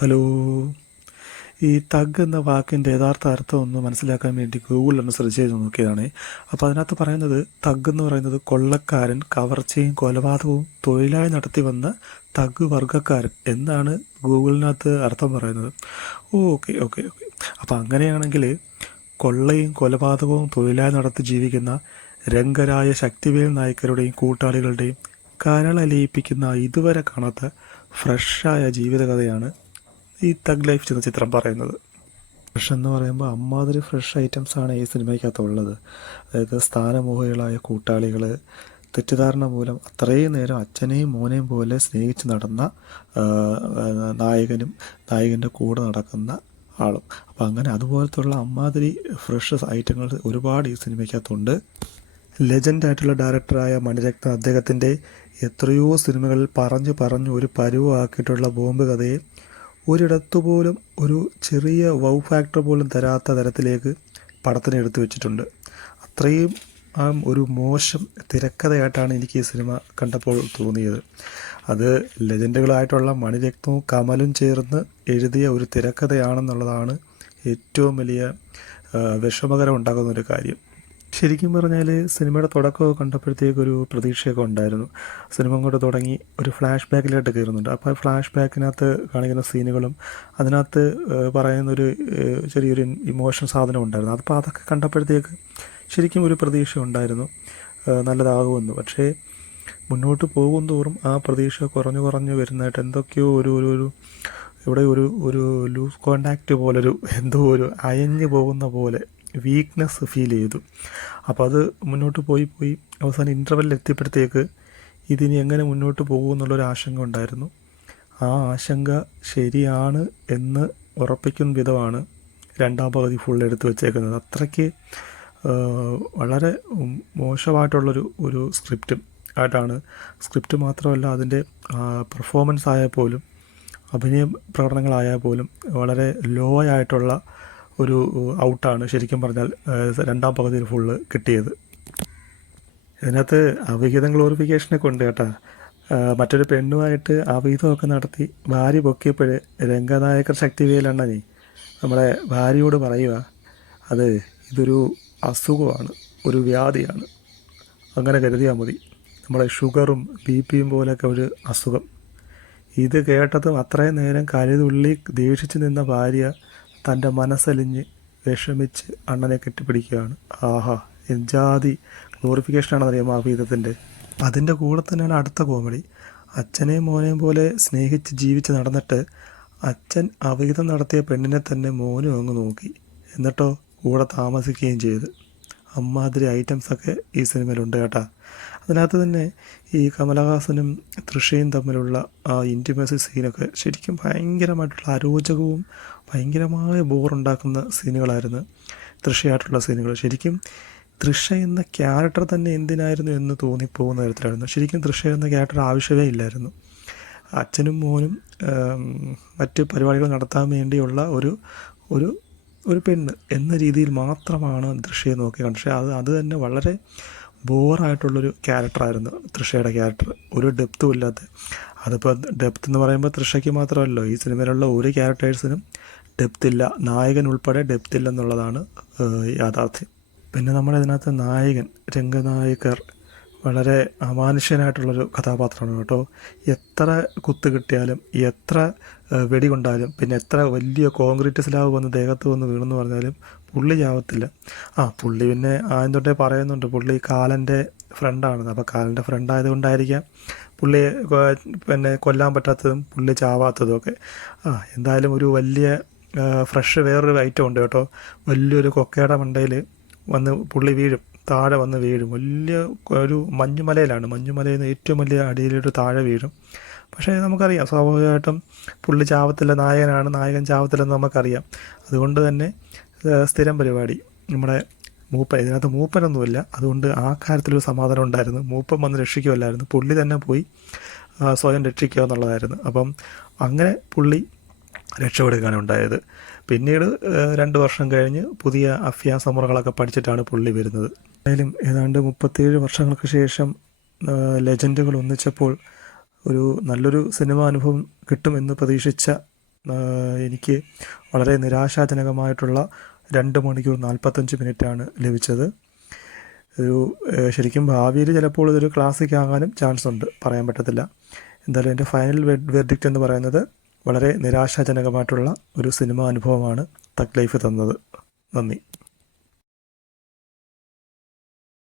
Hello. ഈ thug എന്ന വാക്കിൻ്റെ യഥാർത്ഥ അർത്ഥം ഒന്ന് മനസ്സിലാക്കാൻ വേണ്ടി ഗൂഗിളിൽ ഒന്ന് സെർച്ച് ചെയ്ത് നോക്കിയതാണ്. അപ്പോൾ അതിനകത്ത് പറയുന്നത് തഗ് എന്ന് പറയുന്നത് കൊള്ളക്കാരൻ, കവർച്ചയും കൊലപാതകവും തൊഴിലായി നടത്തി വന്ന തഗ് വർഗ്ഗക്കാരൻ എന്നാണ് ഗൂഗിളിനകത്ത് അർത്ഥം പറയുന്നത്. Okay okay okay. അപ്പോൾ അങ്ങനെയാണെങ്കിൽ കൊള്ളയും കൊലപാതകവും തൊഴിലായി നടത്തി ജീവിക്കുന്ന രംഗരായ ശക്തിവേൽ നായ്ക്കരുടെയും കൂട്ടാളികളുടെയും കരളലിയിപ്പിക്കുന്ന ഇതുവരെ കാണാത്ത ഫ്രഷായ ജീവിതകഥയാണ് ഈ തഗ് ലൈഫ് എന്ന ചിത്രം പറയുന്നത്. ഫ്രഷ് എന്ന് പറയുമ്പോൾ അമ്മാതിരി ഫ്രഷ് ഐറ്റംസാണ് ഈ സിനിമയ്ക്കകത്തുള്ളത്. അതായത് സ്ഥാനമോഹികളായ കൂട്ടാളികൾ, തെറ്റിദ്ധാരണ മൂലം അത്രയും നേരം അച്ഛനെയും മോനെയും പോലെ സ്നേഹിച്ച് നടന്ന നായകനും നായകൻ്റെ കൂടെ നടക്കുന്ന ആളും. അപ്പം അങ്ങനെ അതുപോലത്തുള്ള അമ്മാതിരി ഫ്രഷ് ഐറ്റങ്ങൾ ഒരുപാട് ഈ സിനിമയ്ക്കകത്തുണ്ട്. ലെജൻഡായിട്ടുള്ള ഡയറക്ടറായ മണിരത്നം അദ്ദേഹത്തിൻ്റെ എത്രയോ സിനിമകളിൽ പറഞ്ഞു ഒരു പരുവാക്കിയിട്ടുള്ള ബോംബ് കഥയെ ഒരിടത്തുപോലും ഒരു ചെറിയ വൗ ഫാക്ടർ പോലും തരാത്ത തരത്തിലേക്ക് പടത്തിന് എടുത്തു വെച്ചിട്ടുണ്ട്. അത്രയും ഒരു മോശം തിരക്കഥയായിട്ടാണ് എനിക്ക് ഈ സിനിമ കണ്ടപ്പോൾ തോന്നിയത്. അത് ലെജൻഡുകളായിട്ടുള്ള മണിരത്നവും കമലും ചേർന്ന് എഴുതിയ ഒരു തിരക്കഥയാണെന്നുള്ളതാണ് ഏറ്റവും വലിയ വിഷമകരം ഉണ്ടാകുന്ന ഒരു കാര്യം. ശരിക്കും പറഞ്ഞാൽ സിനിമയുടെ തുടക്കമൊക്കെ കണ്ടപ്പോഴത്തേക്കൊരു പ്രതീക്ഷയൊക്കെ ഉണ്ടായിരുന്നു. സിനിമ അങ്ങോട്ട് തുടങ്ങി ഒരു ഫ്ലാഷ് ബാക്കിലോട്ട് കയറുന്നുണ്ട്. അപ്പോൾ ആ ഫ്ലാഷ് ബാക്കിനകത്ത് കാണിക്കുന്ന സീനുകളും അതിനകത്ത് പറയുന്നൊരു ചെറിയൊരു ഇമോഷൻ സാധനം ഉണ്ടായിരുന്നു. അപ്പോൾ അതൊക്കെ കണ്ടപ്പോഴത്തേക്ക് ശരിക്കും ഒരു പ്രതീക്ഷ ഉണ്ടായിരുന്നു നല്ലതാകുമെന്ന്. പക്ഷേ മുന്നോട്ട് പോകും തോറും ആ പ്രതീക്ഷ കുറഞ്ഞു വരുന്നതായിട്ട് എന്തൊക്കെയോ ഒരു ഇവിടെ ഒരു ലൂസ് കോണ്ടാക്റ്റ് പോലൊരു എന്തോ ഒരു അയഞ്ഞു പോകുന്ന പോലെ വീക്ക്നെസ് ഫീൽ ചെയ്തു. അപ്പോൾ അത് മുന്നോട്ട് പോയി അവസാനം ഇൻ്റർവെല്ലിൽ എത്തിയപ്പോഴത്തേക്ക് ഇതിനി എങ്ങനെ മുന്നോട്ട് പോകും എന്നുള്ളൊരു ആശങ്ക ഉണ്ടായിരുന്നു. ആ ആശങ്ക ശരിയാണ് എന്ന് ഉറപ്പിക്കുന്ന വിധമാണ് രണ്ടാം പകുതി ഫുൾ എടുത്ത് വെച്ചേക്കുന്നത്. അത്രയ്ക്ക് വളരെ മോശമായിട്ടുള്ളൊരു സ്ക്രിപ്റ്റും ആയിട്ടാണ്. സ്ക്രിപ്റ്റ് മാത്രമല്ല, അതിൻ്റെ പെർഫോമൻസ് ആയാൽ പോലും അഭിനയ പ്രകടനങ്ങളായാൽ പോലും വളരെ ലോ ആയിട്ടുള്ള ഒരു ഔട്ടാണ് ശരിക്കും പറഞ്ഞാൽ രണ്ടാം പകുതിയിൽ ഫുള്ള് കിട്ടിയത്. ഇതിനകത്ത് അവിഹിതം ഗ്ലോറിഫിക്കേഷനൊക്കെ ഉണ്ട് കേട്ടോ. മറ്റൊരു പെണ്ണുമായിട്ട് അവിഹിതമൊക്കെ നടത്തി ഭാര്യ പൊക്കിയപ്പോൾ രംഗനായകർ ശക്തിവേലണ്ണനെ നമ്മുടെ ഭാര്യയോട് പറയുക, അത് ഇതൊരു അസുഖമാണ്, ഒരു വ്യാധിയാണ്, അങ്ങനെ കരുതിയാൽ മതി, നമ്മളെ ഷുഗറും BP പോലൊക്കെ ഒരു അസുഖം. ഇത് കേട്ടതും അത്രയും നേരം കരുതുള്ളി ദേഷിച്ച് നിന്ന ഭാര്യ തൻ്റെ മനസ്സലിഞ്ഞ് വിഷമിച്ച് അണ്ണനെ കെട്ടിപ്പിടിക്കുകയാണ്. ആഹാ, ജാതി ഗ്ലോറിഫിക്കേഷനാണെന്നറിയാമോ അവിഹിതത്തിൻ്റെ. അതിൻ്റെ കൂടെ തന്നെയാണ് അടുത്ത കോമഡി. അച്ഛനെയും മോനെയും പോലെ സ്നേഹിച്ച് ജീവിച്ച് നടന്നിട്ട് അച്ഛൻ അവിഹിതം നടത്തിയ പെണ്ണിനെ തന്നെ മോനും അങ്ങ് നോക്കി, എന്നിട്ടോ കൂടെ താമസിക്കുകയും ചെയ്ത്. അമ്മാതിരി ഐറ്റംസൊക്കെ ഈ സിനിമയിലുണ്ട് കേട്ടോ. അതിനകത്ത് തന്നെ ഈ കമലഹാസനും തൃഷയും തമ്മിലുള്ള ആ ഇൻറ്റിമസി സീനൊക്കെ ശരിക്കും ഭയങ്കരമായിട്ടുള്ള അരോചകവും ഭയങ്കരമായ ബോറുണ്ടാക്കുന്ന സീനുകളായിരുന്നു തൃഷയായിട്ടുള്ള സീനുകൾ. ശരിക്കും തൃഷ എന്ന ക്യാരക്ടർ തന്നെ എന്തിനായിരുന്നു എന്ന് തോന്നിപ്പോകുന്ന തരത്തിലായിരുന്നു. ശരിക്കും തൃഷ എന്ന ക്യാരക്ടർ ആവശ്യമേ ഇല്ലായിരുന്നു. അച്ഛനും മോനും മറ്റ് പരിപാടികൾ നടത്താൻ വേണ്ടിയുള്ള ഒരു പെണ്ണ് എന്ന രീതിയിൽ മാത്രമാണ് തൃഷയെ നോക്കി കണ്ടത്. പക്ഷേ അത് തന്നെ വളരെ ബോറായിട്ടുള്ളൊരു ക്യാരക്ടറായിരുന്നു തൃഷയുടെ ക്യാരക്ടർ. ഒരു ഡെപ്തും ഇല്ലാത്ത. അതിപ്പോൾ ഡെപ്ത് എന്ന് പറയുമ്പോൾ തൃഷയ്ക്ക് മാത്രമല്ലോ, ഈ സിനിമയിലുള്ള ഒരു ക്യാരക്ടേഴ്സിനും ഡെപ്തില്ല, നായകൻ ഉൾപ്പെടെ ഡെപ്തില്ല എന്നുള്ളതാണ് യാഥാർത്ഥ്യം. പിന്നെ നമ്മളിതിനകത്ത് നായകൻ രംഗനായകർ വളരെ അമാനുഷ്യനായിട്ടുള്ളൊരു കഥാപാത്രമാണ് കേട്ടോ. എത്ര കുത്ത് കിട്ടിയാലും എത്ര വെടി കൊണ്ടാലും പിന്നെ എത്ര വലിയ കോൺക്രീറ്റ് സ്ലാബ് വന്ന് ദേഹത്ത് വന്ന് വീണെന്ന് പറഞ്ഞാലും പുള്ളി ചാവത്തില്ല. പുള്ളി പിന്നെ ആദ്യം തൊട്ടേ പറയുന്നുണ്ട് പുള്ളി കാലൻ്റെ ഫ്രണ്ടാണെന്ന്. അപ്പോൾ കാലൻ്റെ ഫ്രണ്ട് ആയതുകൊണ്ടായിരിക്കാം പുള്ളിയെ പിന്നെ കൊല്ലാൻ പറ്റാത്തതും പുള്ളി ചാവാത്തതും ഒക്കെ. എന്തായാലും ഒരു വലിയ ഫ്രഷ് വേറൊരു ഐറ്റം ഉണ്ട് കേട്ടോ. വലിയൊരു കൊക്കയുടെ മണ്ടയിൽ വന്ന് പുള്ളി വീഴും, താഴെ വന്ന് വീഴും. വലിയ ഒരു മഞ്ഞുമലയിലാണ്, മഞ്ഞുമലയിൽ നിന്ന് ഏറ്റവും വലിയ അടിയിലോട്ട് താഴെ വീഴും. പക്ഷേ നമുക്കറിയാം സ്വാഭാവികമായിട്ടും പുള്ളി ചാവത്തില്ല, നായകൻ ചാവത്തില്ലെന്ന് നമുക്കറിയാം. അതുകൊണ്ട് തന്നെ സ്ഥിരം പരിപാടി നമ്മുടെ ഇതിനകത്ത് മൂപ്പനൊന്നുമില്ല, അതുകൊണ്ട് ആ കാര്യത്തിലൊരു സമാധാനം ഉണ്ടായിരുന്നു. മൂപ്പൻ വന്ന് രക്ഷിക്കുമല്ലായിരുന്നു, പുള്ളി തന്നെ പോയി സ്വയം രക്ഷിക്കുക എന്നുള്ളതായിരുന്നു. അപ്പം അങ്ങനെ പുള്ളി രക്ഷപ്പെടുകയാണ് ഉണ്ടായത്. പിന്നീട് 2 വർഷം കഴിഞ്ഞ് പുതിയ അഭ്യാസമുറകളൊക്കെ പഠിച്ചിട്ടാണ് പുള്ളി വരുന്നത്. എന്തായാലും ഏതാണ്ട് 37 വർഷങ്ങൾക്ക് ശേഷം ലെജൻഡുകൾ ഒന്നിച്ചപ്പോൾ ഒരു നല്ലൊരു സിനിമാ അനുഭവം കിട്ടുമെന്ന് പ്രതീക്ഷിച്ച എനിക്ക് വളരെ നിരാശാജനകമായിട്ടുള്ള 2 മണിക്കൂർ 45 മിനിറ്റാണ് ലഭിച്ചത്. ശരിക്കും ഭാവിയിൽ ചിലപ്പോൾ ഇതൊരു ക്ലാസിക് ആകാനും ചാൻസ് ഉണ്ട്, പറയാൻ പറ്റത്തില്ല. എന്തായാലും എൻ്റെ ഫൈനൽ വെർഡിക്റ്റ് എന്ന് പറയുന്നത് വളരെ നിരാശാജനകമായിട്ടുള്ള ഒരു സിനിമ അനുഭവമാണ് തഗ് ലൈഫ് തന്നത്. നന്ദി.